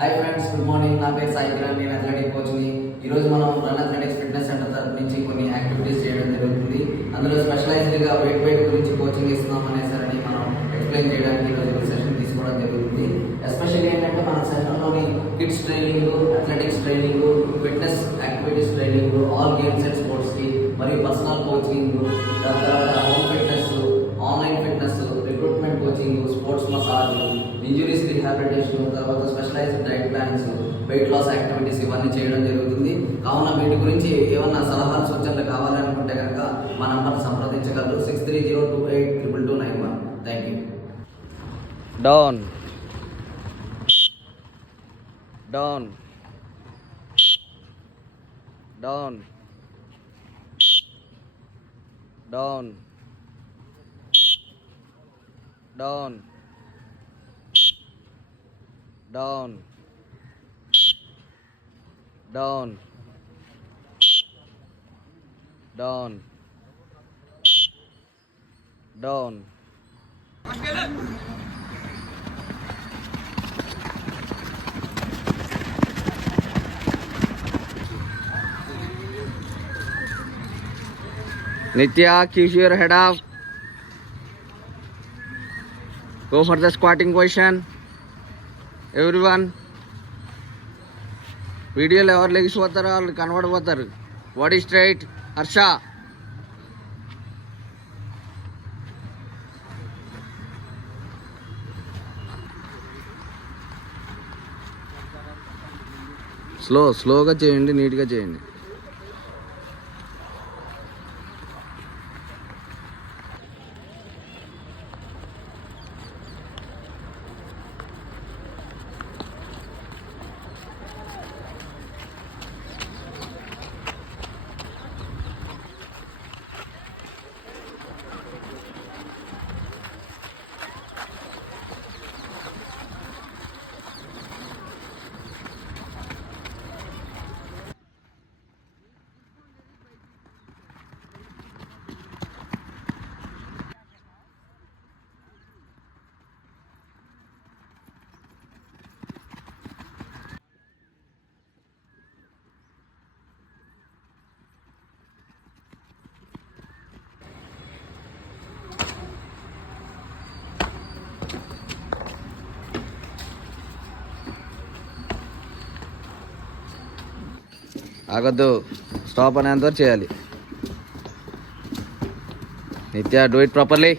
Hi friends, good morning. నా పేరు సాయి కిరణ్. నేను అథ్లెటిక్ కోచ్ని. ఈరోజు మనం రన్ అథ్లెటిక్స్ ఫిట్నెస్ సెంటర్ తరఫు నుంచి కొన్ని యాక్టివిటీస్ చేయడం జరుగుతుంది. అందులో స్పెషలైజ్డ్గా వెయిట్ గురించి కోచింగ్ ఇస్తున్నాం అనేసరికి మనం ఎక్స్ప్లెయిన్ చేయడానికి ఈరోజు సెషన్ తీసుకోవడం జరుగుతుంది. ఎస్పెషల్లీ ఏంటంటే మన సెషన్లోని kids training, athletics training, fitness activities training, all games and స్పోర్ట్స్కి మరియు పర్సనల్ కోచింగ్, దాని తర్వాత home fitness, online fitness, recruitment coaching, sports massage, injuries rehabilitation, తర్వాత specialised diet plans, weight loss activities ఇవన్నీ చేయడం జరుగుతుంది. కావున వీటి గురించి ఏమన్నా సలహాలు సూచనలు కావాలనుకుంటే కనుక మా నంబర్ సంప్రదించగలరు 6302822291. Thank you. Down down down down down down down down down. Nitya, keep your head up. Go for the squatting position. Everyone. వీడియోలో ఎవరు లెగిసిపోతారో వాళ్ళు కనబడిపోతారు. Body straight. హర్ష, స్లోగా చేయండి, నీట్గా చేయండి. ఆగద్దు, స్టాప్ అనేంత వరకు చేయాలి. నిత్య, డూ ఇట్ ప్రాపర్లీ.